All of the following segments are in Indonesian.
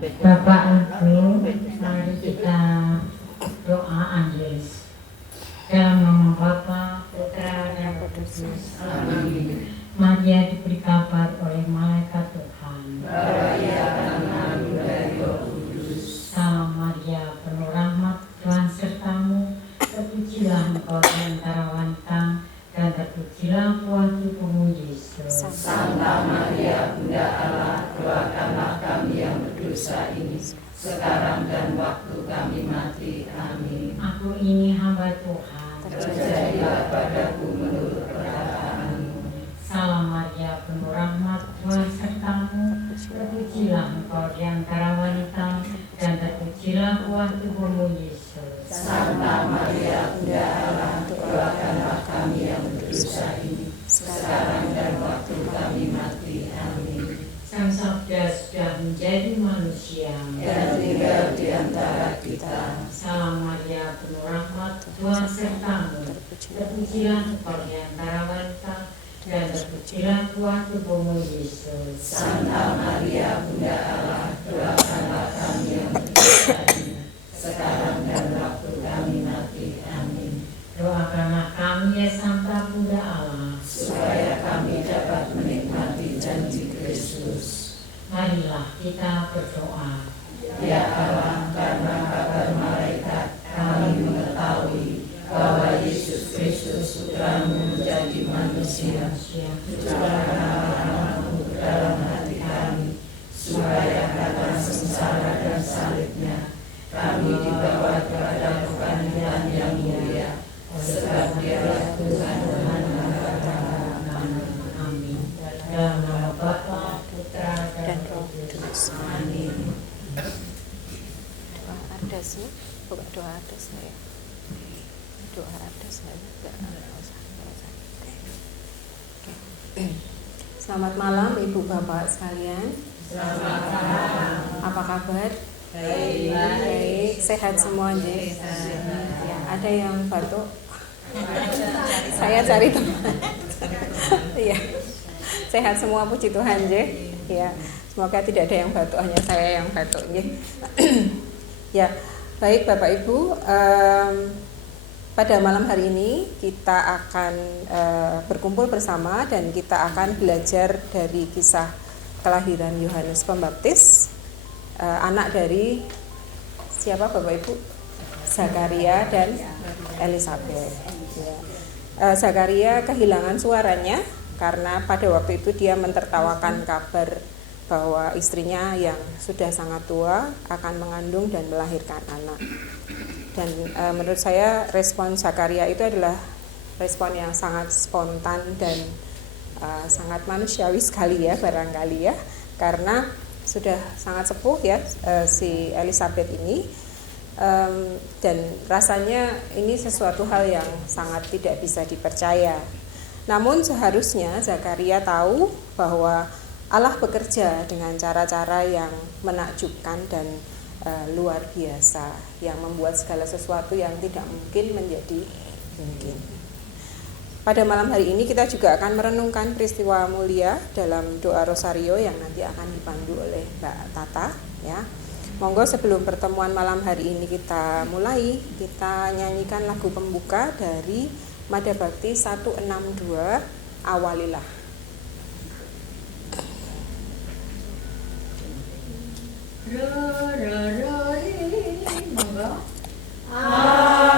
Bapak Ibu, mari kita doa Andes. Dalam nama Bapa, Putra, dan Roh Kudus. Amin. Maria diberi kabar oleh malaikat Tuhan. Salam Maria, penuh rahmat, Tuhan sertamu. Terpujilah engkau di antara wanita, dan terpujilah buah tubuhmu Yesus. Santa Maria, Bunda Allah, doakanlah kami yang berdosa ini, sekarang dan waktu kami mati. Amin. Aku ini hamba Tuhan. Terjadilah padaku menurut perkataanmu. Salam Maria, penuh rahmat, Tuhan sertamu. Terpujilah engkau di antara wanita, dan terpujilah buah tubuhmu Yesus. Santa Maria, Bunda Allah, doakanlah kami yang berdosa ini, sekarang dan waktu kami mati. Amin. Sang Sabda sudah menjadi manusia dan tinggal di antara kita. Salam Maria, penuh rahmat, Tuhan sertamu. Terpujilah engkau di antara wanita, dan terpujilah buah tubuhmu Yesus. Santa Maria, Bunda Allah, doakanlah kami yang berdosa ini, sekarang dan waktu kami mati. Amin. Doakanlah kami ya Santa Bunda Allah, supaya kami dapat menikmati janji Kristus. Marilah kita berdoa. Ya Allah, karena kabar malaikat kami mengetahui bahwa Yesus Kristus Putramu menjadi manusia. Curahkanlah rahmat-Mu ke dalam hati kami, supaya karena sengsara dan salibnya kami dibawa kepada kebangkitan yang mulia. Sebab Dialah Tuhan dan Amin. Dalam nama Bapa, Putra, dan Roh Kudus. Amin. Doa ardas ya, bukan doa ardas ya. Doa ardas enggak usah. Selamat malam Ibu Bapak sekalian. Selamat malam. Apa kabar? Baik. Sehat semua nggih. Ya, ada yang batuk. Saya cari teman. Iya. Sehat semua, puji Tuhan nggih. Ya. Semoga tidak ada yang batuk, hanya saya yang batuk nggih. Ya, baik Bapak Ibu, pada malam hari ini kita akan berkumpul bersama dan kita akan belajar dari kisah kelahiran Yohanes Pembaptis, anak dari siapa Bapak Ibu? Zakaria dan Elisabet. Ya. Zakaria kehilangan suaranya karena pada waktu itu dia mentertawakan kabar bahwa istrinya yang sudah sangat tua akan mengandung dan melahirkan anak. Dan menurut saya respon Zakaria itu adalah respon yang sangat spontan dan sangat manusiawi sekali ya barangkali ya, karena sudah sangat sepuh ya si Elisabet ini, dan rasanya ini sesuatu hal yang sangat tidak bisa dipercaya. Namun seharusnya Zakaria tahu bahwa Allah bekerja dengan cara-cara yang menakjubkan dan luar biasa, yang membuat segala sesuatu yang tidak mungkin menjadi mungkin. Pada malam hari ini kita juga akan merenungkan peristiwa mulia dalam doa Rosario yang nanti akan dipandu oleh Mbak Tata ya. Monggo sebelum pertemuan malam hari ini kita mulai, kita nyanyikan lagu pembuka dari Mada Bhakti 162, Awalilah.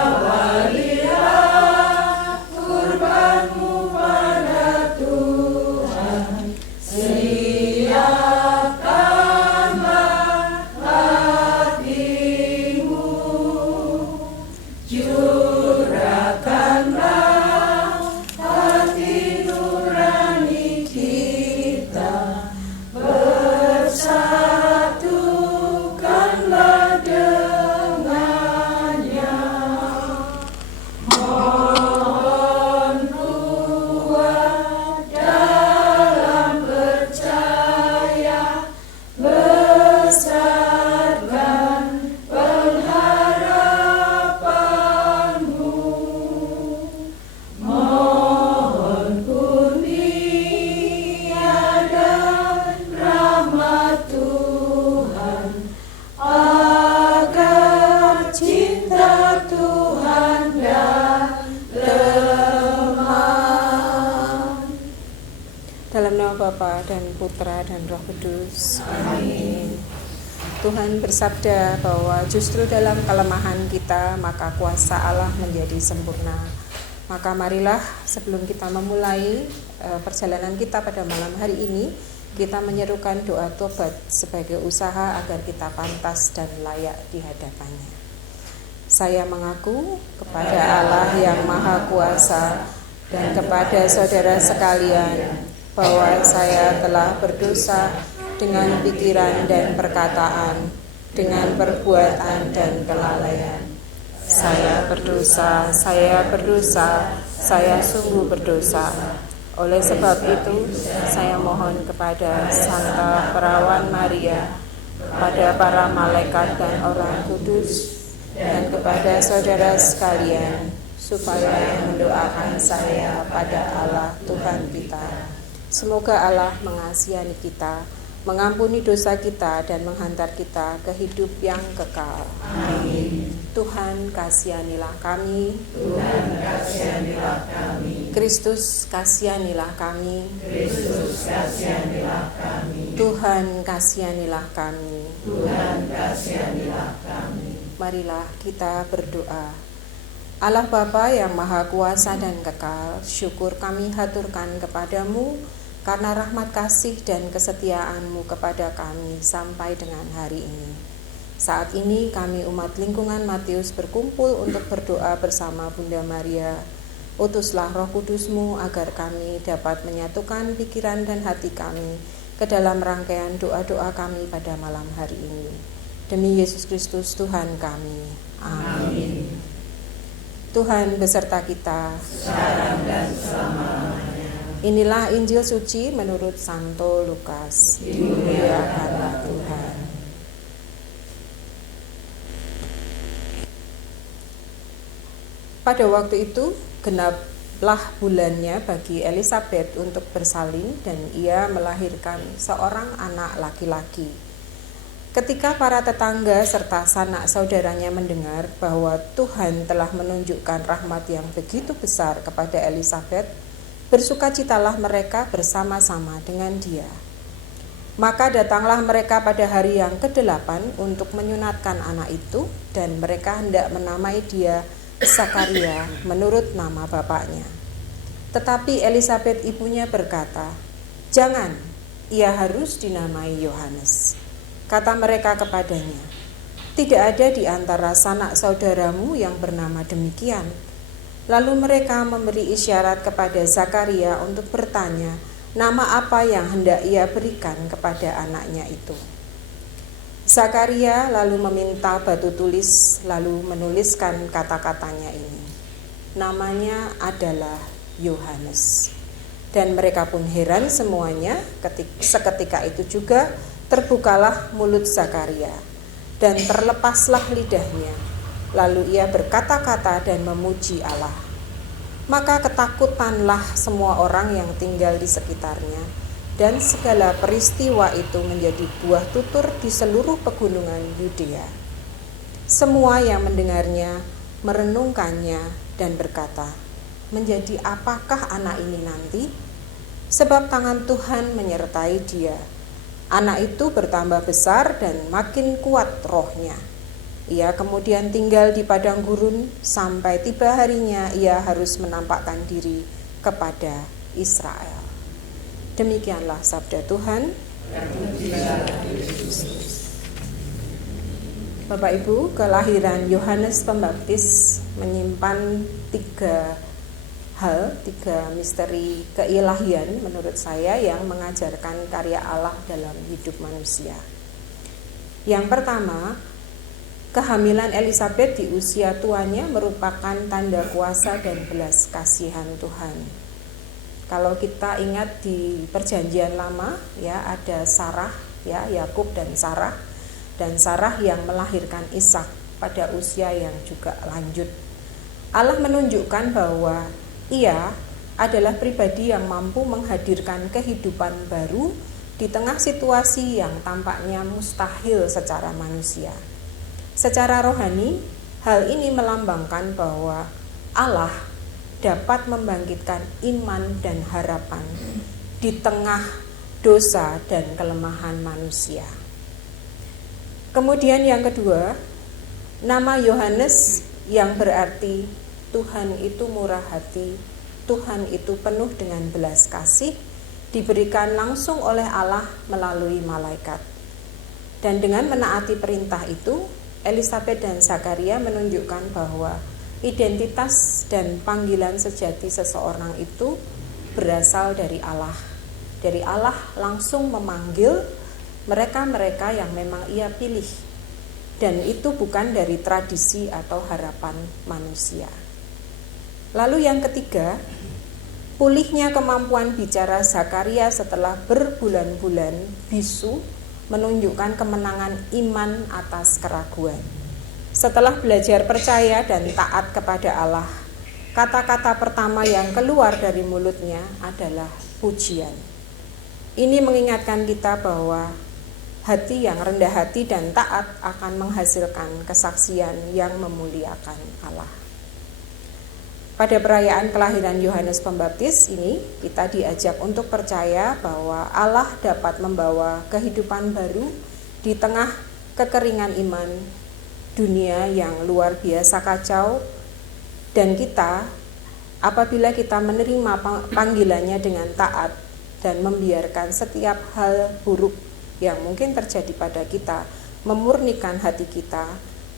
Awalilah kurbanmu pada Tuhan, siapkanlah hatimu, curahkanlah hati nurani kita, bersatu Bapa dan Putra dan Roh Kudus. Amin. Tuhan bersabda bahwa justru dalam kelemahan kita maka kuasa Allah menjadi sempurna. Maka marilah sebelum kita memulai perjalanan kita pada malam hari ini, kita menyerukan doa tobat sebagai usaha agar kita pantas dan layak di hadapannya. Saya mengaku kepada Allah yang Maha Kuasa dan kepada saudara sekalian bahwa saya telah berdosa dengan pikiran dan perkataan, dengan perbuatan dan kelalaian. Saya berdosa, saya sungguh berdosa. Oleh sebab itu, saya mohon kepada Santa Perawan Maria, pada para malaikat dan orang kudus, dan kepada saudara sekalian, supaya mendoakan saya pada Allah Tuhan kita. Semoga Allah mengasihani kita, mengampuni dosa kita dan menghantar kita ke hidup yang kekal. Amin. Tuhan kasihanilah kami. Tuhan kasihanilah kami. Kristus kasihanilah kami. Kristus kasihanilah kami. Tuhan kasihanilah kami. Tuhan kasihanilah kami. Marilah kita berdoa. Allah Bapa yang Maha Kuasa dan Kekal, syukur kami haturkan kepadamu karena rahmat kasih dan kesetiaan-Mu kepada kami sampai dengan hari ini. Saat ini kami umat lingkungan Matius berkumpul untuk berdoa bersama Bunda Maria. Utuslah Roh Kudus-Mu agar kami dapat menyatukan pikiran dan hati kami ke dalam rangkaian doa-doa kami pada malam hari ini. Demi Yesus Kristus Tuhan kami. Amin. Tuhan beserta kita sekarang dan selama-lamanya. Inilah Injil suci menurut Santo Lukas. Dimuliakanlah Tuhan. Pada waktu itu genaplah bulannya bagi Elisabet untuk bersalin dan ia melahirkan seorang anak laki-laki. Ketika para tetangga serta sanak saudaranya mendengar bahwa Tuhan telah menunjukkan rahmat yang begitu besar kepada Elisabet, bersukacitalah mereka bersama-sama dengan dia. Maka datanglah mereka pada hari yang ke-8 untuk menyunatkan anak itu, dan mereka hendak menamai dia Zakaria menurut nama bapaknya. Tetapi Elisabet ibunya berkata, "Jangan, ia harus dinamai Yohanes." Kata mereka kepadanya, "Tidak ada di antara sanak saudaramu yang bernama demikian." Lalu mereka memberi isyarat kepada Zakaria untuk bertanya nama apa yang hendak ia berikan kepada anaknya itu. Zakaria lalu meminta batu tulis lalu menuliskan kata-katanya ini. Namanya adalah Yohanes. Dan mereka pun heran semuanya. Seketika itu juga terbukalah mulut Zakaria dan terlepaslah lidahnya. Lalu ia berkata-kata dan memuji Allah. Maka ketakutanlah semua orang yang tinggal di sekitarnya, dan segala peristiwa itu menjadi buah tutur di seluruh pegunungan Yudea. Semua yang mendengarnya merenungkannya dan berkata, "Menjadi apakah anak ini nanti? Sebab tangan Tuhan menyertai dia." Anak itu bertambah besar dan makin kuat rohnya. Ia kemudian tinggal di padang gurun sampai tiba harinya ia harus menampakkan diri kepada Israel. Demikianlah sabda Tuhan. Bapak Ibu, kelahiran Yohanes Pembaptis menyimpan tiga misteri keilahian menurut saya yang mengajarkan karya Allah dalam hidup manusia. Yang pertama, kehamilan Elisabet di usia tuanya merupakan tanda kuasa dan belas kasihan Tuhan. Kalau kita ingat di Perjanjian Lama, ya ada Sarah, ya Yakub dan Sarah yang melahirkan Ishak pada usia yang juga lanjut. Allah menunjukkan bahwa Ia adalah pribadi yang mampu menghadirkan kehidupan baru di tengah situasi yang tampaknya mustahil secara manusia. Secara rohani, hal ini melambangkan bahwa Allah dapat membangkitkan iman dan harapan di tengah dosa dan kelemahan manusia. Kemudian yang kedua, nama Yohanes yang berarti Tuhan itu murah hati, Tuhan itu penuh dengan belas kasih, diberikan langsung oleh Allah melalui malaikat. Dan dengan menaati perintah itu, Elisabet dan Zakaria menunjukkan bahwa identitas dan panggilan sejati seseorang itu berasal dari Allah. Dari Allah langsung memanggil mereka-mereka yang memang Ia pilih. Dan itu bukan dari tradisi atau harapan manusia. Lalu yang ketiga, pulihnya kemampuan bicara Zakaria setelah berbulan-bulan bisu menunjukkan kemenangan iman atas keraguan. Setelah belajar percaya dan taat kepada Allah, kata-kata pertama yang keluar dari mulutnya adalah pujian. Ini mengingatkan kita bahwa hati yang rendah hati dan taat akan menghasilkan kesaksian yang memuliakan Allah. Pada perayaan kelahiran Yohanes Pembaptis ini, kita diajak untuk percaya bahwa Allah dapat membawa kehidupan baru di tengah kekeringan iman, dunia yang luar biasa kacau, dan kita, apabila kita menerima panggilannya dengan taat dan membiarkan setiap hal buruk yang mungkin terjadi pada kita memurnikan hati kita,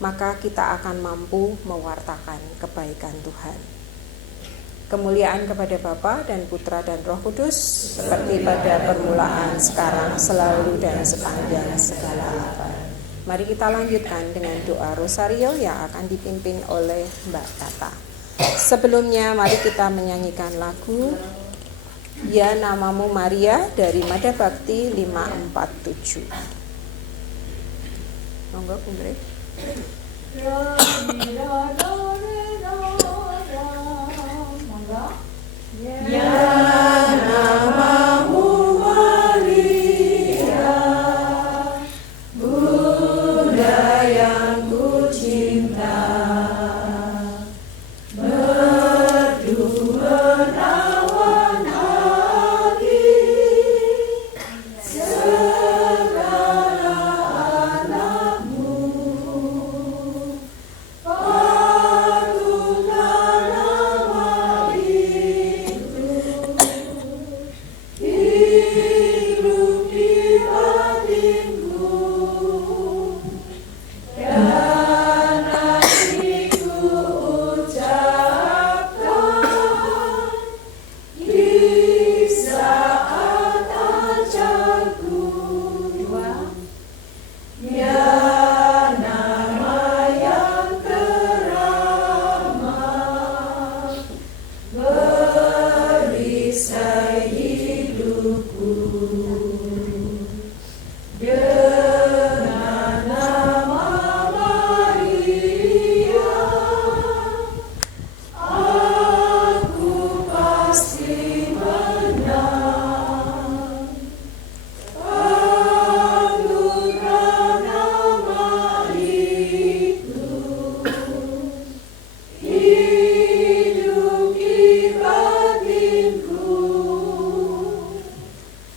maka kita akan mampu mewartakan kebaikan Tuhan. Kemuliaan kepada Bapa dan Putra dan Roh Kudus, seperti pada permulaan, sekarang, selalu, dan sepanjang segala abad. Mari kita lanjutkan dengan doa Rosario yang akan dipimpin oleh Mbak Tata. Sebelumnya mari kita menyanyikan lagu Ya Namamu Maria dari Mada Bakti 547. Monggo Bundre. Ya namamu Maria, Bunda yang ku cinta, merdu menawan hati segala anakmu. Patutlah nama itu hidup di batinku, dan hatiku ucapkan di saat ajalku. Ya nama yang teramat, berisai hidupku. Dengan nama Maria, aku pasti menang. Patutlah nama itu hidup di batinku,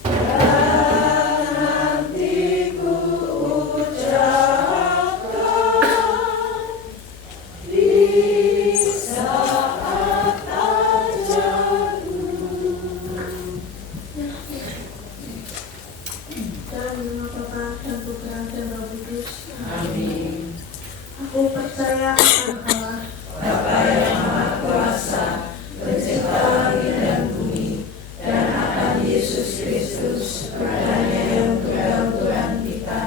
dan hatiku ucapkan di saat ajalku. Dalam nama Bapa dan Putra dan Roh Kudus. Amin. Aku percaya akan Allah, Bapa yang Maha Kuasa, pencipta langit dan bumi, dan akan Yesus Kristus, putranya yang tunggal Tuhan kita,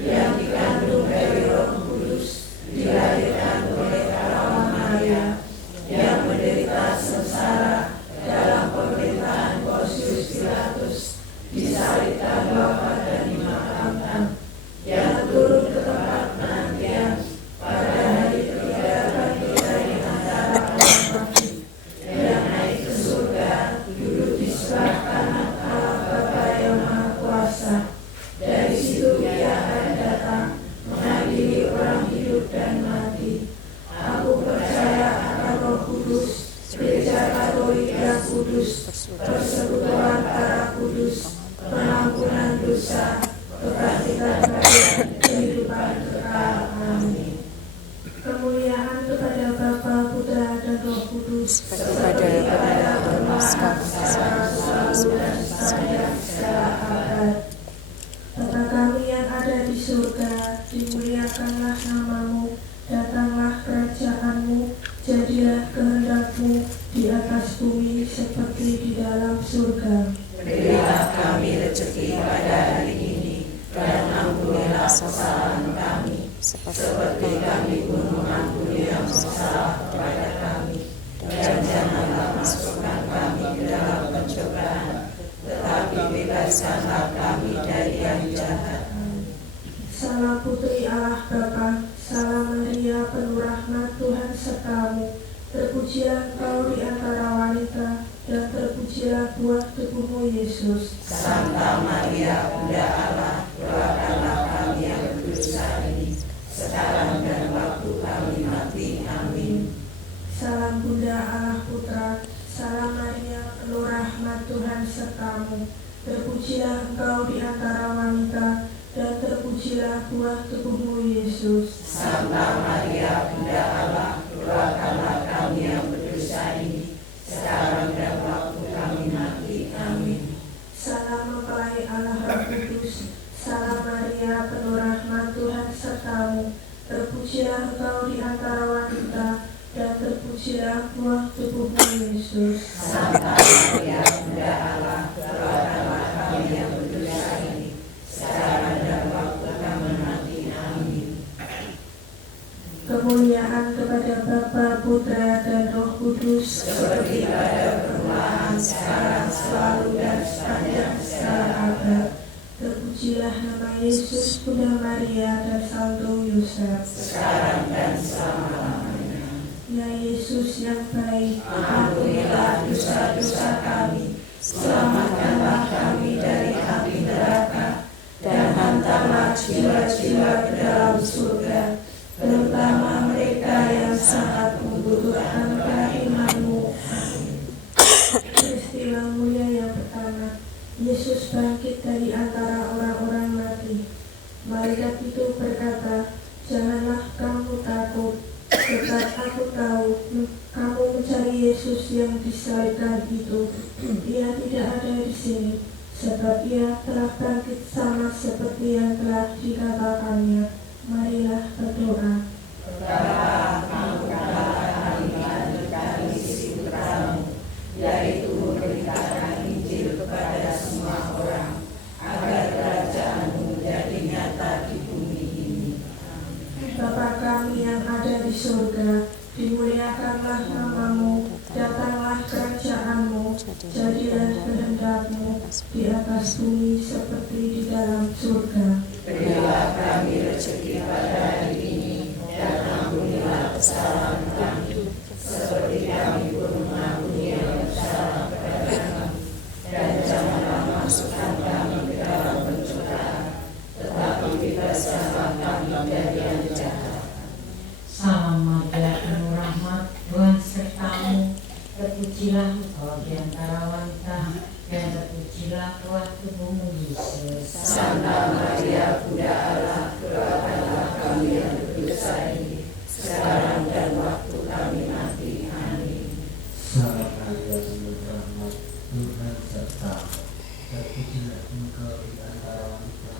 yang dikandung dari Roh Kudus, dilahirkan oleh Kaula Maria, yang menderita sengsara dalam pemerintahan Pontius Pilatus, disalibkan Bapa dan dimakamkan, yang turun ke tempat penantian, pada hari ketiga Kudus, seperti pada permulaan sekarang selalu dan sepanjang segala abad. Bapa kami yang ada di surga, dimuliakanlah namamu, datanglah kerajaanmu, jadilah kehendak-Mu di atas bumi seperti di dalam surga. Berilah kami rezeki pada hari ini, dan ampunilah kesalahan kami, seperti kami pun mengampuni yang bersalah kepada kami. Dan janganlah masukkan kami ke dalam pencobaan, tetapi bebaskanlah kami dari yang jahat. Salam Putri Allah Bapa, salam Maria penuh rahmat Tuhan sertamu. Terpujilah Engkau di antara wanita, dan terpujilah buah tubuhmu Yesus. Santa Maria, Bunda Allah, doakanlah kami yang berdosa ini, sekarang dan waktu kami mati. Amin. Salam Bunda Allah Putra, salam Maria penuh rahmat Tuhan sertamu. Terpujilah Engkau di antara wanita, dan terpujilah buah tubuhmu Yesus. Santa Maria, Bunda Allah, doakanlah kami yang berdosa ini, sekarang dan waktu kami mati. Amin. Salam mempelai Allah Roh Kudus, salam Maria penuh rahmat Tuhan sertamu. Terpujilah Engkau di antara wanita, dan terpujilah buah tubuhmu Yesus. Santa Maria, Bunda Allah, doakanlah kami yang berdosa ini, sekarang dan waktu kami mati. Amin. Kemuliaan kepada Bapa, Putra, dan Roh Kudus, Seperti pada permulaan, sekarang, selalu, dan sepanjang segala abad. terpujilah nama Yesus, Bunda Maria, dan Santo Yosef. Sekarang dan selama-lamanya. Ya Yesus yang baik, Ampunilah dosa-dosa kami, selamatkanlah kami dari api neraka, dan hantarlah jiwa-jiwa ke dalam surga, terutama mereka yang sangat membutuhkan kerahiman-Mu. peristiwa mulia yang pertama, Yesus bangkit dari antara orang-orang mati. Malaikat itu berkata, "Janganlah kamu takut, sebab aku tahu kamu mencari Yesus yang disalibkan itu. Ia tidak ada di sini, sebab ia telah bangkit sama seperti yang telah dikatakannya. Marilah berdoa." Bapa, mampukanlah kami melanjutkan misi Putra-Mu, yaitu memberitakan Injil kepada semua orang, agar kerajaan-Mu menjadi nyata di bumi ini. Bapa kami yang ada di surga, dimuliakanlah namamu, datanglah kerajaan-Mu, jadilah kehendak-Mu di atas bumi seperti di dalam surga. Berilah kami rezeki pada hari ini, dan ampunilah kesalahan kami, seperti kami pun mengampuni yang bersalah kepada kami. Dan janganlah masukkan kami ke dalam pencobaan, tetapi bebaskanlah kami dari yang jahat. Salam Maria penuh rahmat, Tuhan sertamu. Terpujilah Engkau di antara wanita, dan terpujilah buah tubuhmu Yesus. Santa Maria, Bunda Allah, doakanlah kami yang berdosa ini, sekarang dan waktu kami mati. Amin. Salam Maria penuh rahmat, Tuhan sertamu. Terpujilah Engkau di antara wanita,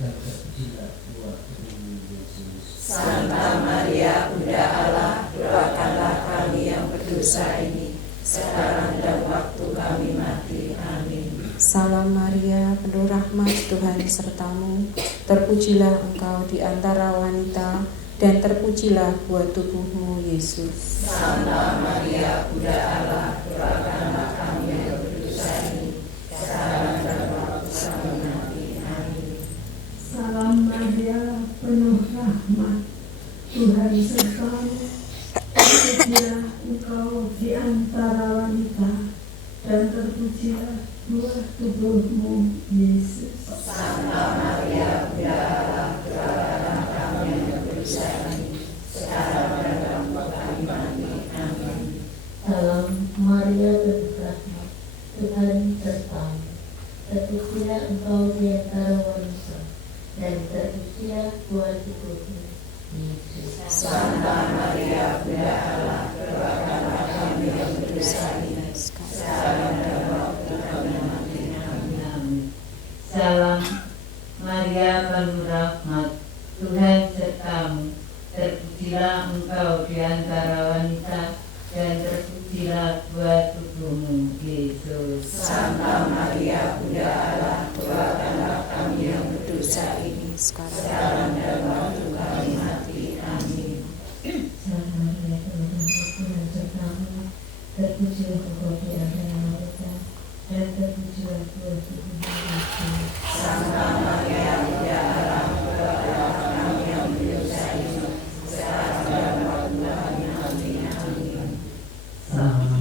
dan terpujilah buah tubuhmu Yesus. Santa Maria, Bunda Allah, doakanlah kami yang berdosa ini, sekarang dan waktu kami mati. Amin. Salam Maria, penuh rahmat Tuhan sertamu. Terpujilah Engkau di antara wanita, dan terpujilah buah tubuhmu Yesus. Santa Maria, Bunda Allah, doakanlah kami yang berdosa ini, sekarang dan waktu kami mati. Amin. Salam Maria, penuh rahmat, Tuhan sertamu. Terpujilah Engkau di antara wanita, dan terpujilah buah tubuhmu Yesus. Santa Maria, Bunda Allah, doakanlah kami yang berdosa ini, sekarang dan waktu kami mati. Amin. Salam Maria penuh rahmat, Tuhan sertamu. Terpujilah Engkau di antara wanita, dan terpujilah buah tubuhmu Yesus. Santa Maria, Bunda Allah, doakanlah kami kami yang berdosa ini, sekarang dan waktu kami mati. Amin. Salam Maria penuh rahmat, Tuhan sertamu, terpujilah engkau di antara wanita, dan terpujilah buah tubuhmu, Yesus. Santa Maria, Bunda Allah, doakanlah kami yang berdosa ini, sekarang dan waktu kami mati. Amin. Salam Maria penuh rahmat, Tuhan sertamu, terpujilah engkau di antara wanita, dan terpujilah buah tubuhmu, Yesus. Santa Maria, Bunda Allah, doakanlah kami yang berdosa ini, sekarang dan waktu kami mati. Amin. Salam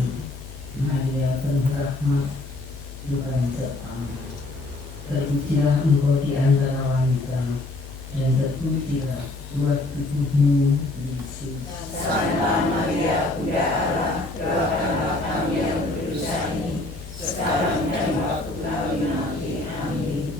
Maria penuh rahmat, Tuhan sertamu, terpujilah engkau di antara wanita, dan terpujilah buah tubuhmu, Yesus. Santa Maria, Bunda Allah, doakanlah kami yang berdosa ini, sekarang dan waktu kami mati. Amin.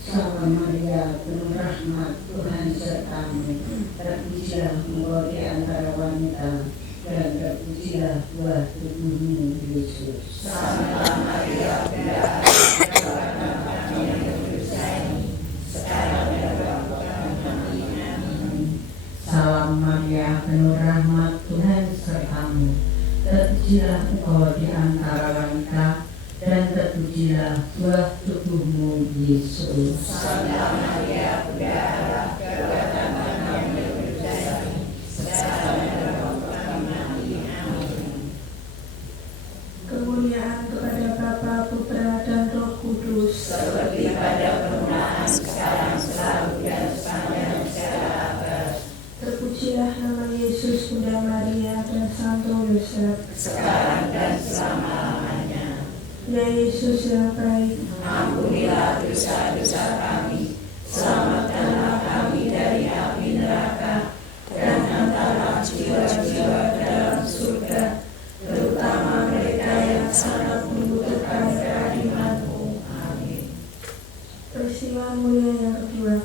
Salam Maria penuh rahmat, Tuhan sertamu, terpujilah engkau di antara wanita, dan terpujilah buah tubuhmu, Yesus. Santa Maria, Bunda Allah, doakanlah kami yang berdosa ini, sekarang dan waktu kami mati. Amin. Salam Maria penuh rahmat, Tuhan sertamu, terpujilah engkau di antara wanita, dan terpujilah buah tubuhmu, Yesus. Santa Maria, Bunda Allah, doakanlah kami yang berdosa ini, sekarang dan waktu kami mati. Amin. Kemuliaan kepada Bapa, Putra, dan Roh Kudus. Seperti pada permulaan, sekarang, selalu, dan sepanjang segala abad. Terpujilah nama Yesus, Bunda Maria, dan Santo Yosef. Sekarang dan selama-lamanya. Ya Yesus yang baik, Ampunilah dosa-dosa kami, selamatkanlah kami dari api neraka, dan hantarlah jiwa-jiwa dalam surga, terutama mereka yang sangat membutuhkan kehadiran-Mu. Amin. peristiwa mulia yang kedua.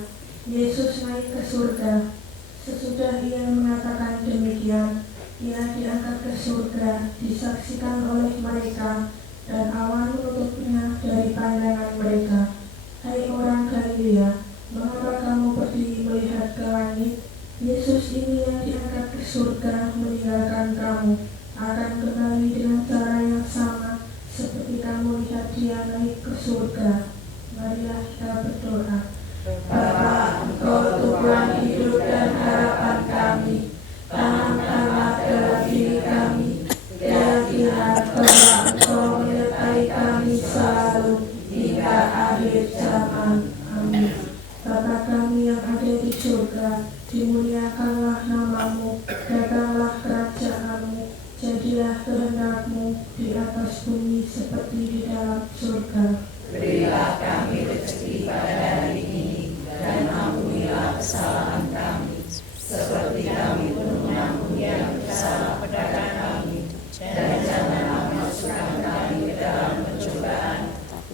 Yesus naik ke surga. Sesudah ia mengatakan demikian, ia diangkat ke surga, disaksikan oleh mereka, dan awan menutupnya dari pandangan mereka. Hai orang Galilea, mengapa kamu berdiri melihat ke langit? Yesus ini yang diangkat ke surga meninggalkan kamu, akan kembali dengan cara yang sama seperti kamu lihat dia naik ke surga. Marilah kita berdoa. Bapa, Engkau Tuhan hidup dan harapan kami, tanamkanlah dalam diri kami keyakinan bahwa Engkau menyertai kami selalu hingga akhir zaman. Amin. Bapa kami yang ada di surga, dimuliakanlah namamu, datanglah kerajaanmu, jadilah kehendak-Mu di atas bumi seperti di dalam surga. Berilah kami rezeki pada hari ini, dan ampunilah kesalahan kami, seperti kami pun mengampuni yang bersalah kepada kami. Dan janganlah masukkan kami ke dalam pencobaan,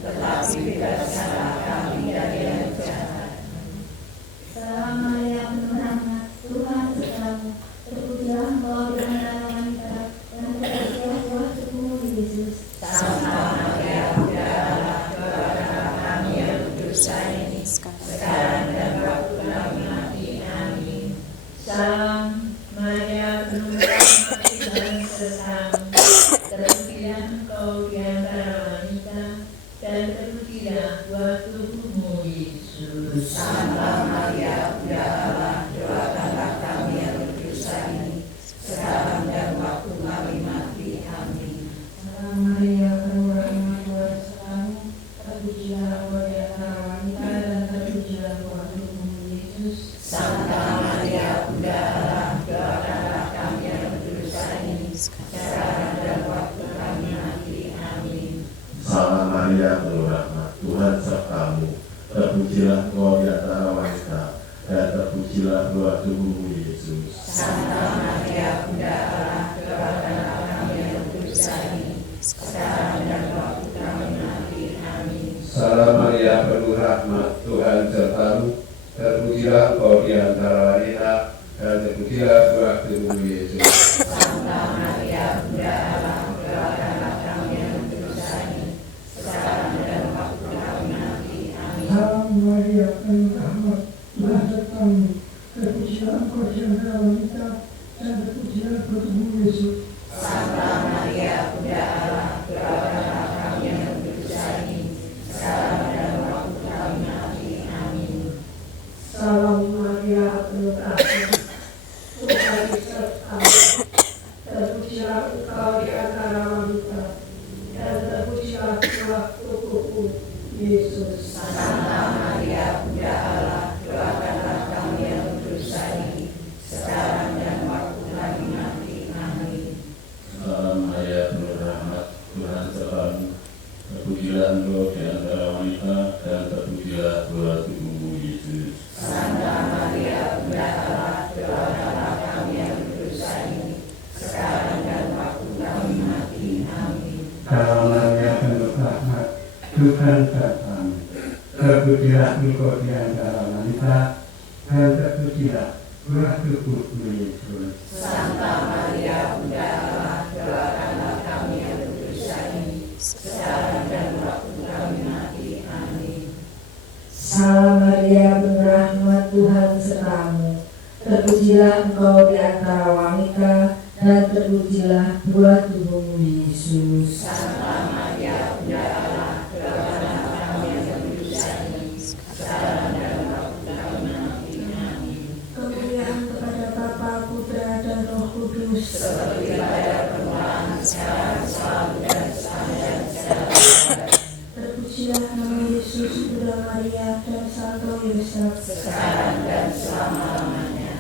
tetapi bebaskanlah kami dari yang jahat. Salam Maria penuh rahmat, Tuhan sertamu, terpujilah engkau di antara wanita, dan terpujilah buah tubuhmu, Yesus. Santa Maria, Bunda Allah, doakanlah kami yang berdosa ini, sekarang dan waktu kami mati. Amin. Salam Maria penuh rahmat, Tuhan sertamu, terpujilah engkau di antara wanita, dan terpujilah buah tubuhmu, Yesus. Santa Maria, Bunda Allah, doakanlah kami yang berdosa ini, sekarang dan waktu kami mati. Amin. Salam Maria penuh rahmat, Tuhan sertamu, terpujilah engkau di antara wanita, dan terpujilah buah tubuhmu, Yesus. Santa Maria, Bunda Allah, doakanlah kami yang berdosa ini, sekarang dan waktu kami mati. Amin. Salam Maria penuh rahmat, Tuhan sertamu, terpujilah engkau di antara wanita, dan terpujilah buah tubuhmu, Yesus. Santa Maria, Bunda Allah, doakanlah kami yang berdosa ini, sekarang dan waktu kami mati. Amin. Salam Maria penuh rahmat, Tuhan sertamu, terpujilah engkau di antara wanita, dan terpujilah buah tubuhmu, Yesus. Santa Maria, Bunda Allah, terpujilah Engkau di antara wanita, dan terpujilah buah tubuhmu Yesus. Santa Maria, Bunda Allah, doakanlah kami yang berdosa ini, sekarang dan waktu kami mati. Amin. Salam Maria, penuh kasih, Tuhan sertamu. Terpujilah Engkau di antara wanita, dan terpujilah buah tubuhmu Yesus. Santa Maria, Bunda Allah, doakanlah kami yang berdosa ini, sekarang dan waktu kami mati. Amin. Salam Maria penuh rahmat, Tuhan sertamu. Terpujilah Engkau di antara wanita, dan terpujilah buah tubuhmu Yesus. Santa Maria, Bunda Allah, doakanlah kami yang berdosa ini, sekarang dan waktu kami mati. Amin. Salam Maria penuh rahmat, Tuhan sertamu. Terpujilah Engkau di antara wanita, dan terpujilah buah tubuhmu Yesus. Santa Maria, Bunda Allah, doakanlah kami yang berdosa ini, sekarang dan waktu kami mati. Amin. Salam Maria, penuh rahmat, Tuhan sertamu. Terpujilah Engkau di antara wanita, dan terpujilah buah tubuhmu Yesus. Santa Maria, Bunda Allah, doakanlah kami yang berdosa ini, sekarang dan waktu kami mati. Amin. Kemuliaan kepada Bapa, Putra, dan Roh Kudus. Seperti pada permulaan, sekarang, selalu, dan sepanjang segala. Terpujilah nama Yesus, Bunda Maria, dan Santo Yosef. Sekarang dan selama-lamanya.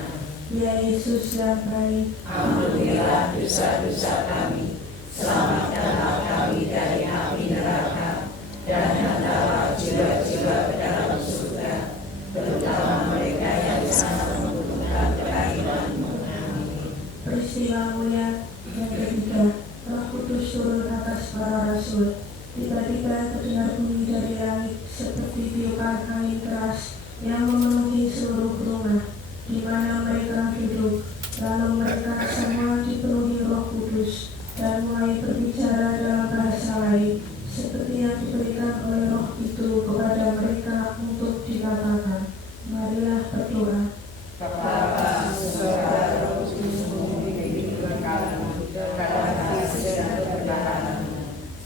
Ya Yesus yang baik, Ampunilah dosa-dosa kami, selamatkanlah kami dari api neraka, dan hantarlah jiwa-jiwa ke dalam surga, terutama mereka yang sangat membutuhkan kerahiman-Mu. Amin. peristiwa mulia yang ketiga, Roh Kudus turun atas para rasul. Tiba-tiba terdengar bunyi dari langit seperti tiupan angin keras yang memenuhi seluruh rumah di mana mereka duduk. Lalu mereka semua dipenuhi Roh Kudus dan mulai berbicara dalam bahasa lain seperti yang diberikan oleh Roh itu kepada mereka untuk dikatakan. Marilah berdoa. Bapa, Surga, Roh Kudus-Mu, diberkati dalam kasih dan kebenaran,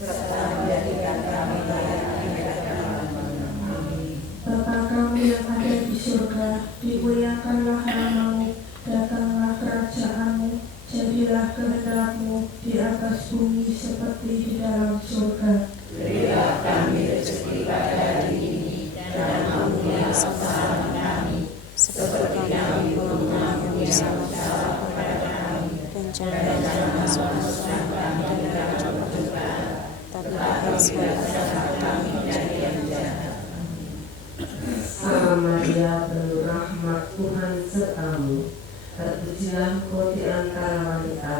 serta menjadikan kami layak di hadapan-Mu. Amin. Bapa kami yang ada di surga, dimuliakanlah nama-Mu, datanglah kerajaan-Mu, jadilah kehendak-Mu di atas bumi seperti di dalam surga. Berilah kami rezeki pada hari ini, dan ampunilah kesalahan kami, seperti kami pun mengampuni yang bersalah kepada kami, dan jangan masukkan kami ke dalam pencobaan, tetapi selamatkanlah kami dari yang jahat. Salam Maria, penuh rahmat, Tuhan sertamu. Terpujilah Engkau di antara wanita,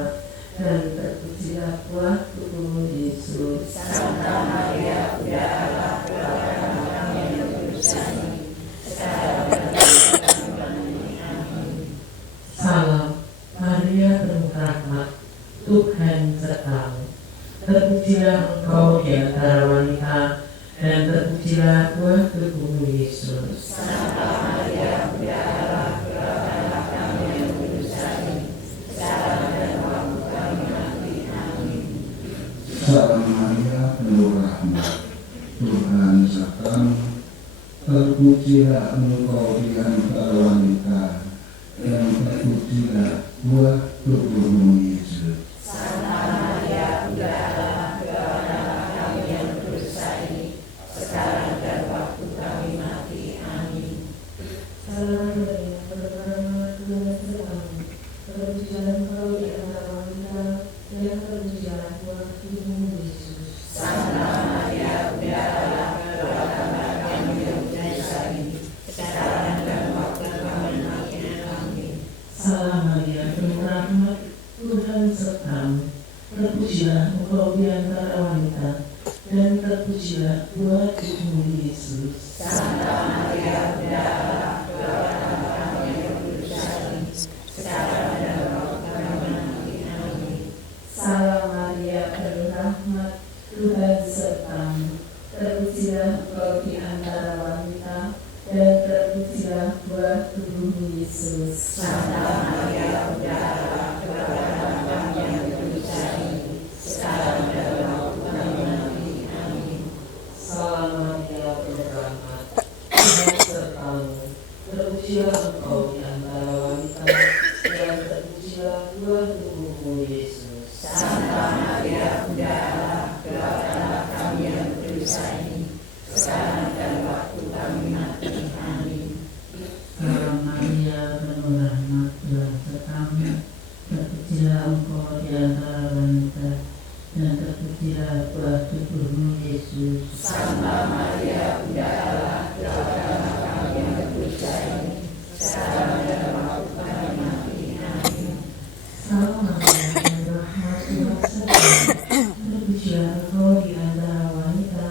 dan terpujilah buah tubuhmu Yesus. Santa Maria, Bunda Allah, doakanlah kami yang berdosa ini, sekarang dan waktu kami mati. Amin. Salam Maria, penuh rahmat, Tuhan sertamu. Terpujilah Engkau di antara wanita, dan terpujilah buah tubuhmu Yesus. Santa Maria, Bunda Allah, doakanlah kami yang berdosa ini, sekarang dan waktu kami mati. Amin. Salam Maria, penuh rahmat, Tuhan sertamu. Terpujilah Engkau di antara wanita, dan terpujilah buah tubuhmu Yesus. Santa Maria, Bunda Allah, doakanlah kami yang berdosa ini, sekarang dan waktu kami mati. Amin. Salam Maria, penuh rahmat, Tuhan sertamu. Terpujilah Engkau di antara wanita, dan terpujilah buah tubuhmu Yesus. Santa Maria, Bunda Allah, doakanlah kami yang berdosa ini, sekarang dan waktu kami mati. Amin. Salam Maria, penuh rahmat, Tuhan sertamu. Terpujilah Engkau di antara wanita, dan terpujilah buah tubuhmu Yesus. Santa Maria, Bunda Allah, doakanlah kami yang berdosa ini, sekarang dan waktu kami mati. Amin. Salam Maria, penuh rahmat, Tuhan sertamu. Terpujilah Engkau di antara wanita, dan terpujilah buah tubuhmu Yesus. Santa Maria Bunda Allah, doakanlah kami yang berdosa ini, sekarang dan waktu kami mati. Amin. Salam Maria penuh rahmat, Tuhan sertamu, terpujilah engkau di antara wanita, dan terpujilah buah tubuhmu Yesus. Santa Maria Bunda Allah, doakanlah kami yang berdosa ini, sekarang dan waktu kami mati. Amin. Salam Maria penuh rahmat, Tuhan sertamu, terpujilah engkau di antara wanita, dan terpujilah buah tubuhmu Yesus. Santa Maria Bunda Allah, doakanlah kami yang berdosa ini, sekarang dan waktu kami mati. Amin. Salam Maria penuh rahmat, Tuhan sertamu, terpujilah engkau di antara wanita,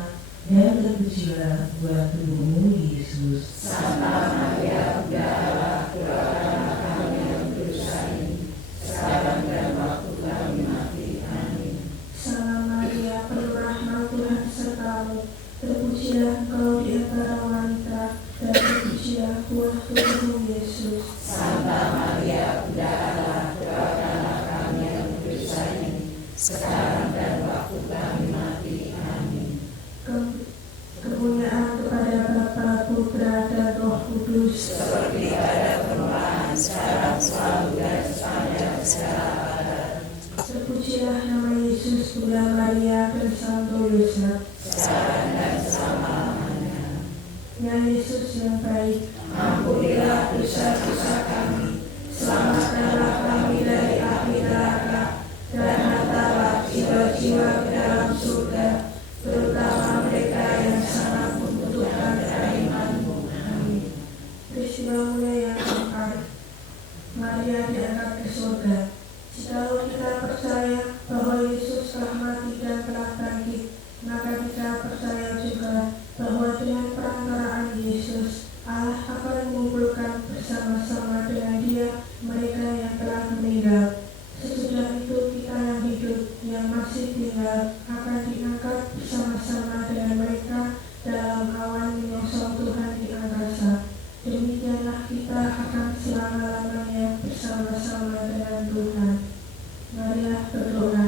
dan terpujilah buah tubuhmu Yesus. Santa Maria Bunda Allah, doakanlah kami yang berdosa ini, sekarang dan waktu kami mati. Amin. Salam Maria penuh rahmat, Tuhan sertamu, terpujilah engkau di antara wanita, dan terpujilah buah tubuhmu Yesus. Santa Maria Bunda Allah, doakanlah kami yang berdosa ini, sekarang dan waktu kami mati. Amin. Kemuliaan kepada Bapa, Putra, dan Roh Kudus, Seperti pada permulaan, sekarang, selalu, dan sepanjang segala abad. terpujilah nama Yesus, Bunda Maria, dan Santo Yosef. Sekarang dan selama-lamanya. Ya Yesus yang baik, Ampunilah dosa-dosa kami, selamatkanlah kami dari api neraka, dan hantarlah jiwa-jiwa ke dalam surga, terutama mereka yang sangat membutuhkan kerahiman-Mu. Amin. peristiwa mulia yang keempat, Maria diangkat ke surga. Jikalau kita percaya bahwa Yesus telah mati dan telah bangkit, maka kita percaya juga bahwa dengan perantaraan Yesus, Allah akan mengumpulkan bersama-sama dengan Dia mereka yang telah meninggal. Sesudah itu kita yang hidup, yang masih tinggal, akan diangkat bersama-sama dengan mereka dalam awan menyongsong Tuhan di angkasa. Demikianlah kita akan selama-lamanya bersama-sama dengan Tuhan. Marilah berdoa.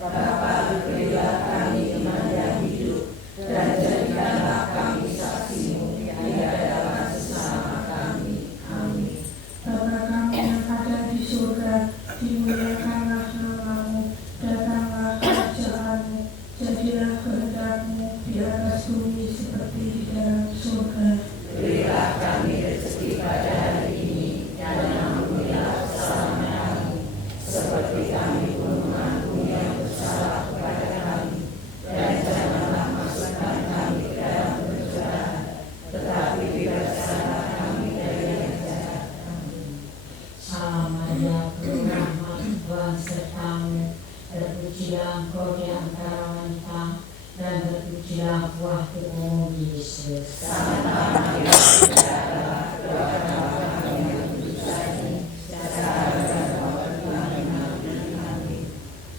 Bapa, berilah kami iman yang hidup, dan jadikanlah kami saksi-Mu di hadapan sesama kami. Amin. Bapa kami yang ada di surga, dimuliakanlah nama-Mu, datanglah kerajaan-Mu, jadilah kehendak-Mu di atas bumi seperti di dalam surga. Berilah kami rezeki pada hari ini, dan ampunilah kesalahan kami, seperti kami pun mengampuni yang bersalah kepada kami. Dan janganlah masukkan kami ke dalam pencobaan, tetapi bebaskanlah kami dari yang jahat. Amin. Salam Maria penuh rahmat, Tuhan sertamu, terpujilah engkau di antara wanita, dan terpujilah buah tubuhmu Yesus. Santa Maria Bunda Allah, doakanlah kami yang berdosa ini, sekarang dan waktu kami mati. Amin.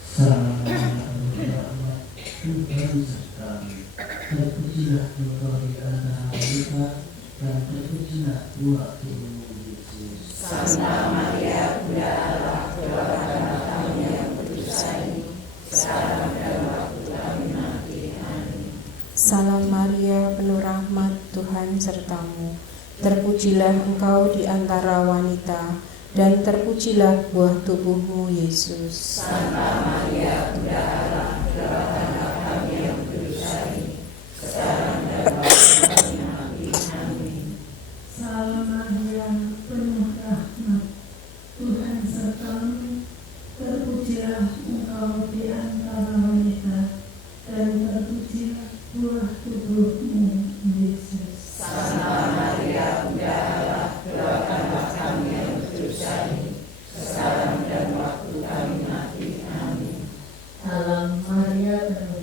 Salam Maria penuh rahmat, Tuhan sertamu, terpujilah engkau di antara wanita, dan terpujilah buah tubuhmu Yesus. Santa Maria Bunda Allah, doakanlah kami yang berdosa ini, sekarang dan waktu kami mati. Amin. Salam Maria penuh rahmat, Tuhan sertamu, terpujilah engkau di antara wanita, dan terpujilah buah tubuhmu Yesus. Santa Maria Bunda Allah, doakanlah kami yang berdosa ini, sekarang dan waktu kami mati. Amin. Salam Maria penuh rahmat, Tuhan sertamu, terpujilah engkau di antara wanita, dan terpujilah buah tubuhmu Yesus. Santa Maria Bunda Allah, doakanlah kami yang berdosa ini, sekarang dan waktu kami mati. Amin. Salam Maria penuh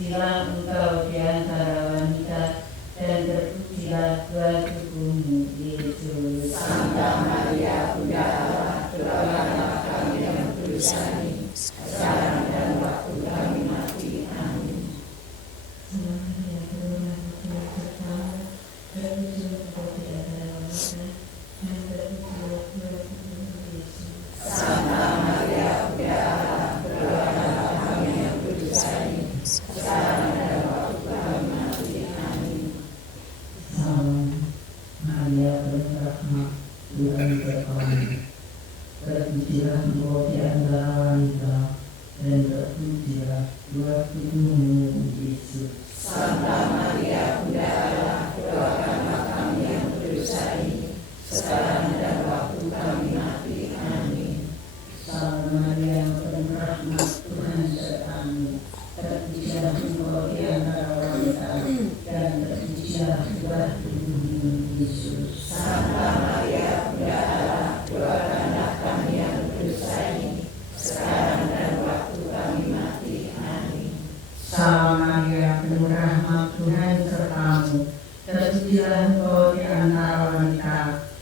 terpujilah engkau di antara wanita, dan terpujilah buah tubuhmu, Yesus. Santa Maria, Bunda Allah, doakanlah kami yang berdosa ini, sekarang dan waktu kami mati. Amin. Santa Maria, Bunda Allah, doakanlah kami yang berdosa ini, sekarang dan waktu kami mati. Amin. Salam Maria penuh rahmat, Tuhan bersamamu. Terpujilah engkau di antara wanita, dan terpujilah buah tubuhmu, Yesus. Santa Maria, Bunda Allah, doakanlah kami yang berdosa ini, sekarang dan waktu kami mati. Amin. Salam Maria penuh rahmat, Tuhan sertamu. Terpujilah engkau di antara wanita, dan terpujilah buah tubuhmu, Yesus. Santa Maria, Bunda Allah, doakanlah kami yang berdosa ini, sekarang dan waktu kami mati. Amin. Salam Maria penuh rahmat, Tuhan sertamu. Terpujilah engkau di antara wanita,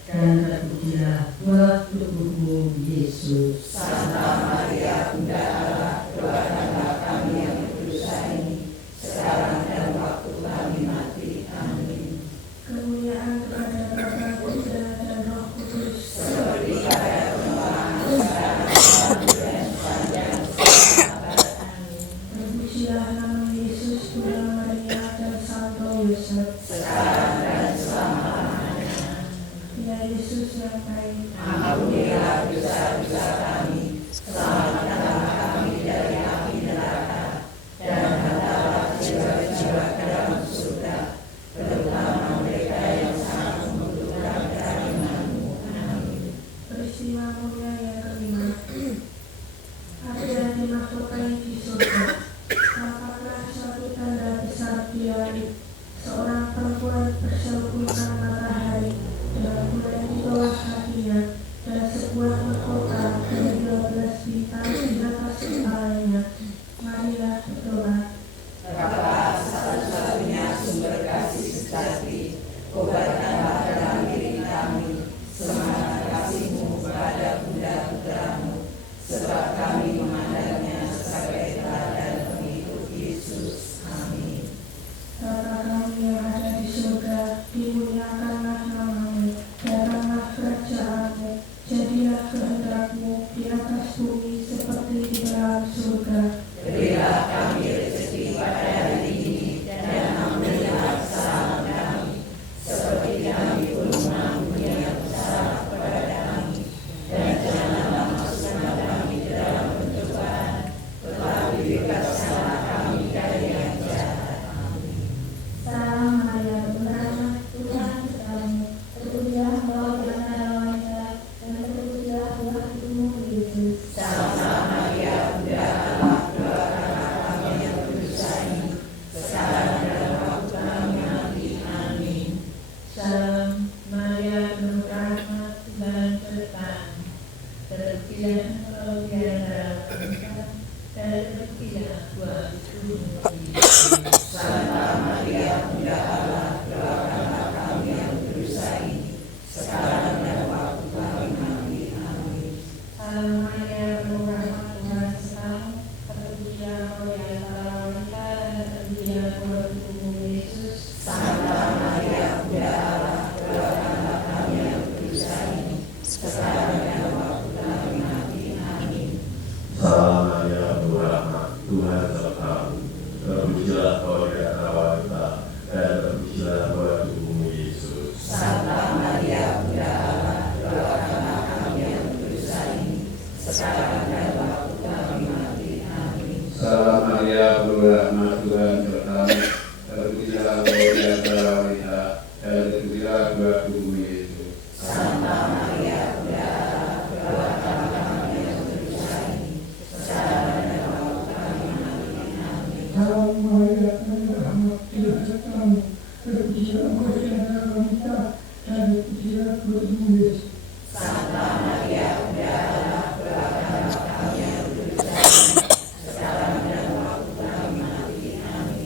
dan terpujilah buah tubuhmu, Yesus. Santa Maria, Bunda Allah, doakanlah kami yang berdosa ini, sekarang dan waktu kami mati. Amin. Kemuliaan kepada Bapa, Putra, dan Roh Kudus. Seperti pada permulaan, sekarang, dan sepanjang abad. Amin. Terpujilah nama Yesus, Bunda Maria, dan Santo Yosef. Sekarang dan selama-lamanya. Ya Yesus yang baik, Ampunilah dosa-dosa kami, selamatkanlah kami dari api neraka, dan hantarlah jiwa-jiwa ke dalam surga, terutama mereka yang sangat membutuhkan perlindungan-Mu. Amin. peristiwa mulia yang kelima. Ada dimakhlukkan di surga. Apakah suatu tanda besar di langit? Seorang perempuan berselimutkan matahari dengan bulan di bawah kakinya, dan sebuah mahkota dengan 12 bintang di atas kepalanya. Marilah berdoa. Bapa, satu-satunya sumber kasih sejati, kobarkanlah dalam diri kami semangat kasih-Mu pada Bunda Putra-Mu, sebab kami memandangnya sebagai teladan pengikut Yesus. Amin. Bapa kami yang ada di surga, dimuliakanlah nama-Mu, datanglah kerajaan-Mu, jadilah kehendak-Mu di atas bumi seperti di dalam surga. Berilah kami rezeki pada hari ini, dan ampunilah kesalahan kami, seperti kami pun mengampuni yang bersalah kepada kami. Dan janganlah masukkan kami ke dalam pencobaan, tetapi bebaskanlah kami dari yang jahat. Amin. Salam Maria, berkah Tuhan sertamu. Terpujilah engkau di antara wanita, dan terpujilah buah tubuhmu, Yesus. Santa Maria, Bunda Allah, doakanlah kami yang berdosa ini, sekarang dan waktu kami mati. Amin. Salam Maria penuh rahmat, Tuhan sertamu. Terpujilah engkau di antara wanita, dan terpujilah buah tubuhmu, Yesus. Santa Maria, Bunda Allah, doakanlah kami yang berdosa ini, sekarang dan waktu kami mati. Amin. Salam Maria penuh rahmat, Tuhan sertamu. Terpujilah engkau di antara wanita, dan terpujilah buah tubuhmu, Yesus. Santa Maria, Bunda Allah, doakanlah kami yang berdosa ini, sekarang dan waktu kami mati. Amin. Salam Maria penuh rahmat, Tuhan sertamu. Terpujilah engkau di antara wanita, dan terpujilah buah tubuhmu, Yesus. Santa Maria, Bunda Allah, doakanlah kami yang berdosa ini, sekarang dan waktu kami mati. Amin. Salam Maria penuh rahmat, Tuhan sertamu. Terpujilah engkau di antara wanita, dan terpujilah buah tubuhmu, Yesus. Santa Maria, Bunda Allah, doakanlah kami yang berdosa ini, sekarang dan waktu kami mati. Amin. Salam Maria penuh rahmat, Tuhan sertamu. Terpujilah engkau di antara wanita, dan terpujilah buah tubuhmu, Yesus. Santa Maria, Bunda Allah, doakanlah kami yang berdosa ini, sekarang dan waktu kami mati. Amin.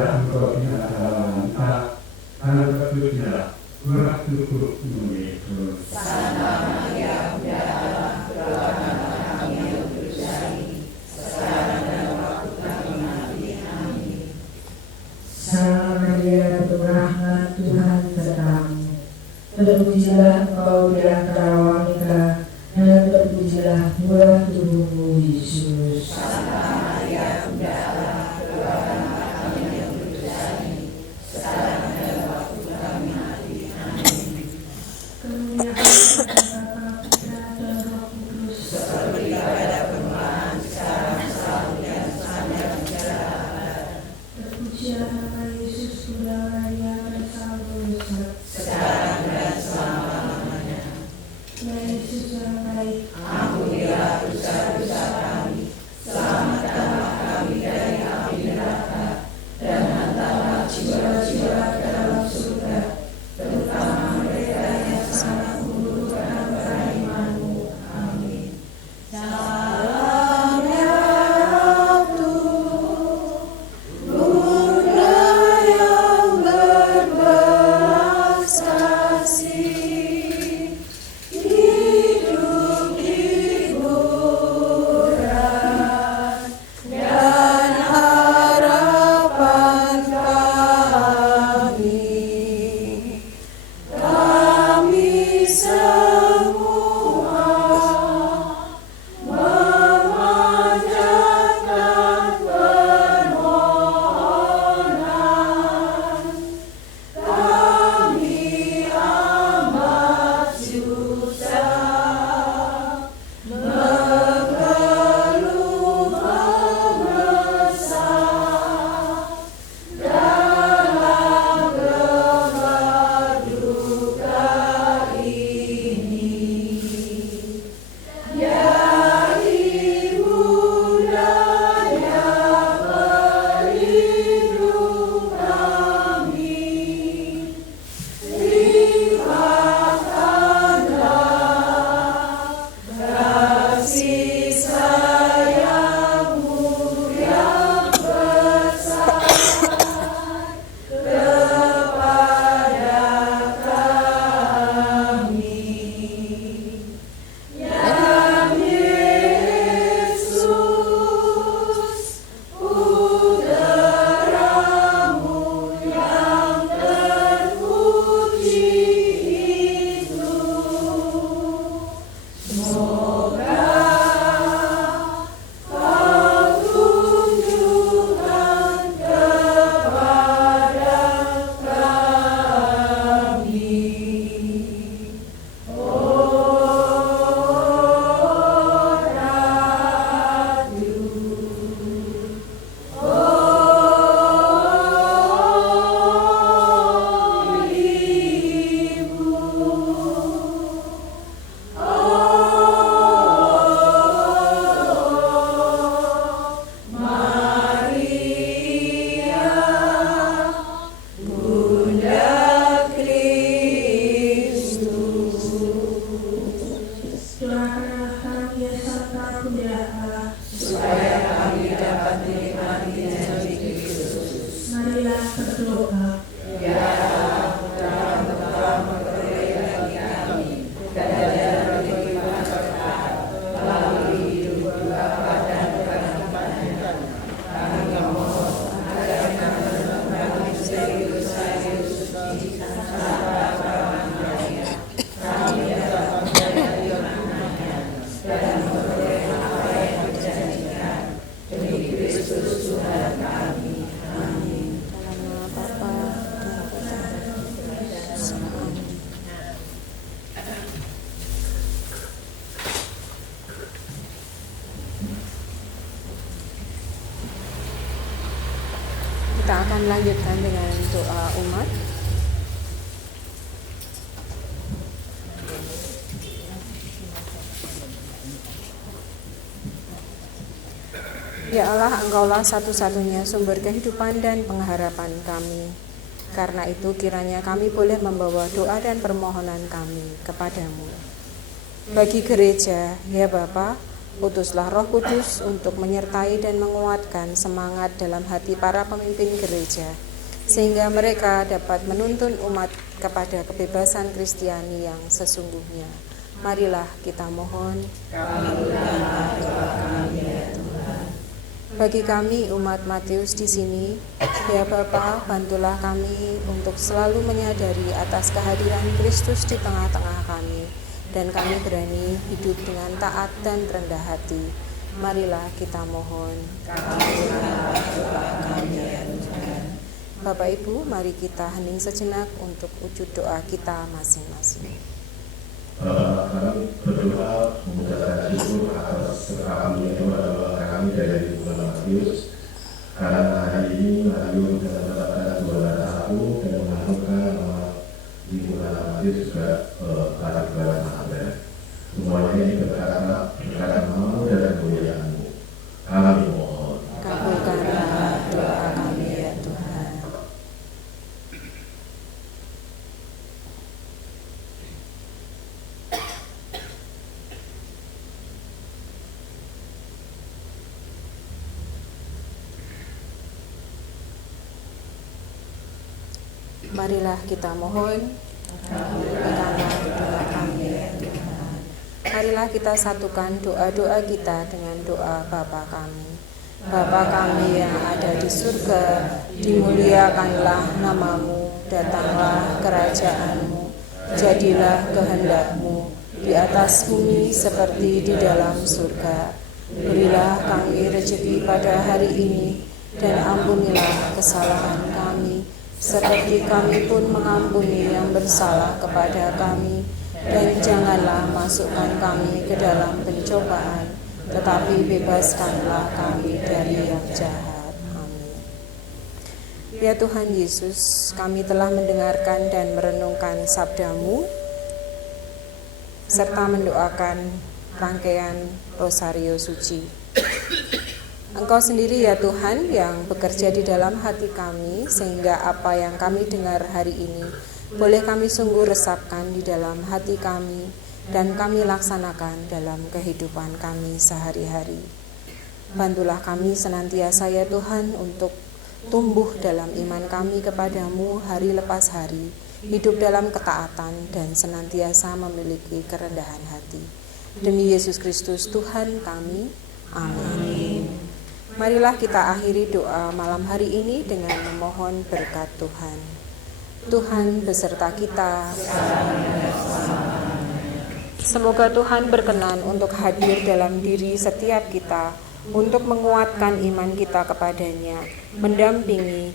terpujilah Engkau di antara wanita, dan terpujilah buah tubuhmu Yesus. Santa Maria, Bunda Allah, doakanlah kami yang berdosa ini, sekarang dan waktu kami mati. Amin. Salam Maria, penuh rahmat, Tuhan sertamu. Terpujilah Engkau di antara wanita, dan terpujilah buah tubuhmu Yesus. Santa Maria, Bunda Allah, doakanlah kami yang berdosa ini, sekarang dan waktu kami mati. Amin. Kemuliaan Bapa, Putra, dan Roh Kudus. Seperti pada permulaan, sekarang, selalu, dan sepanjang segala abad. Terpujilah nama Yesus, Bunda Maria, dan Sang Penyusup. Sekarang dan selama-lamanya. Ya Yesus yang baik, Ampunilah dosa-dosa kami, selamatkanlah kami dari api neraka, dan hantarlah jiwa-jiwa ke dalam surga, terutama mereka yang sangat membutuhkan perlindungan-Mu. Amin. Salam ya Ratu, Bunda yang berbelas kasih, hidup hiburan dan harapan kami. Kami semua memanjatkan permohonan. Kami amat susah, mengeluh mengesah dalam gemar duka ini. Ya Ibunda yang pelindung kami, limpahkanlah kasih sayang-Mu yang besar kepada kami. Ya Yesus, Putra-Mu yang terpuji itu, semoga Kau tunjukkan kepada kami. Oh Ratu, oh Ibu, oh Maria, Bunda Kristus. doakanlah kami ya Santa Bunda Allah. Supaya kami dapat menikmati janji Kristus. Marilah berdoa. Ya Allah, Putra pertama bagi kami, dan kehidupan kekal, melalui hidup Bapa dan kehidupan. Kami memohon agar kami kembali serius suci tanpa kawan-kawannya. Kami dapat menjadi anaknya dan memperoleh apa yang dijanjikan demi Kristus Tuhan kami. Amin. Dalam nama Bapa dan Putra dan Roh Kudus. Amin. Kita akan lanjutkan dengan doa umat. Ya Allah, Engkaulah satu-satunya sumber kehidupan dan pengharapan kami. Karena itu kiranya kami boleh membawa doa dan permohonan kami kepadamu. Bagi gereja, ya Bapa, Utuslah Roh Kudus untuk menyertai dan menguatkan semangat dalam hati para pemimpin gereja, sehingga mereka dapat menuntun umat kepada kebebasan Kristiani yang sesungguhnya. Marilah kita mohon. Kabulkanlah doa kami ya Tuhan. Bagi kami umat Matius di sini, ya Bapa, bantulah kami untuk selalu menyadari atas kehadiran Kristus di tengah-tengah kami, dan kami berani hidup dengan taat dan rendah hati. Marilah kita mohon. Kabulkanlah doa kami ya Tuhan. Bapak Ibu, mari kita hening sejenak untuk wujud doa kita masing-masing. Kami berdoa mengucapkan syukur atas kami kepada kami dari Tuhan Matius, karena hari ini Matius mendapatkan juara 1 dan mengharumkan di Tuhan Matius juga pada bulan Maret. Semuanya ini berkat nama dan kemuliaan-Mu. Kami mohon. Kabulkanlah doa kami ya Tuhan. Marilah kita mohon. Kabulkanlah doa kami ya Tuhan. Marilah kita satukan doa-doa kita dengan doa Bapa kami. Bapa kami yang ada di surga, dimuliakanlah namamu, datanglah kerajaan-Mu, jadilah kehendak-Mu di atas bumi seperti di dalam surga. Berilah kami rezeki pada hari ini, dan ampunilah kesalahan kami, seperti kami pun mengampuni yang bersalah kepada kami, dan janganlah masukkan kami ke dalam pencobaan, tetapi bebaskanlah kami dari yang jahat. Amin. Ya Tuhan Yesus, kami telah mendengarkan dan merenungkan sabda-Mu, serta mendoakan rangkaian Rosario Suci. Engkau sendiri ya Tuhan yang bekerja di dalam hati kami, sehingga apa yang kami dengar hari ini boleh kami sungguh resapkan di dalam hati kami dan kami laksanakan dalam kehidupan kami sehari-hari. Bantulah kami senantiasa ya Tuhan untuk tumbuh dalam iman kami kepadamu hari lepas hari, hidup dalam ketaatan dan senantiasa memiliki kerendahan hati. Demi Yesus Kristus Tuhan kami, amin. Marilah kita akhiri doa malam hari ini dengan memohon berkat Tuhan. Tuhan beserta kita. Semoga Tuhan berkenan untuk hadir dalam diri setiap kita, untuk menguatkan iman kita kepadanya, mendampingi,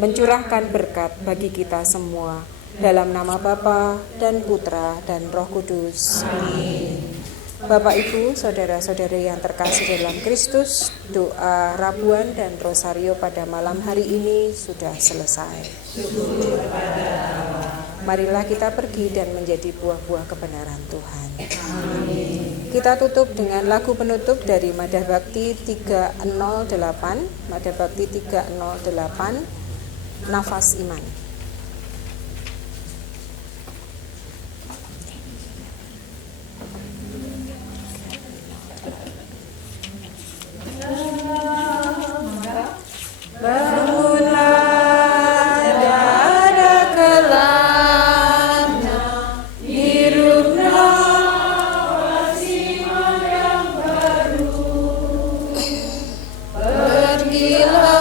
mencurahkan berkat bagi kita semua. Dalam nama Bapa dan Putra dan Roh Kudus. Amin. Bapak, Ibu, saudara-saudari yang terkasih dalam Kristus, doa Rabuan dan Rosario pada malam hari ini sudah selesai. Marilah kita pergi dan menjadi buah-buah kebenaran Tuhan. Amin. Kita tutup dengan lagu penutup dari Madah Bakti 308, Madah Bakti 308, Nafas Iman. Bangunlah dada kelana, hiruplah iman yang baru, pergilah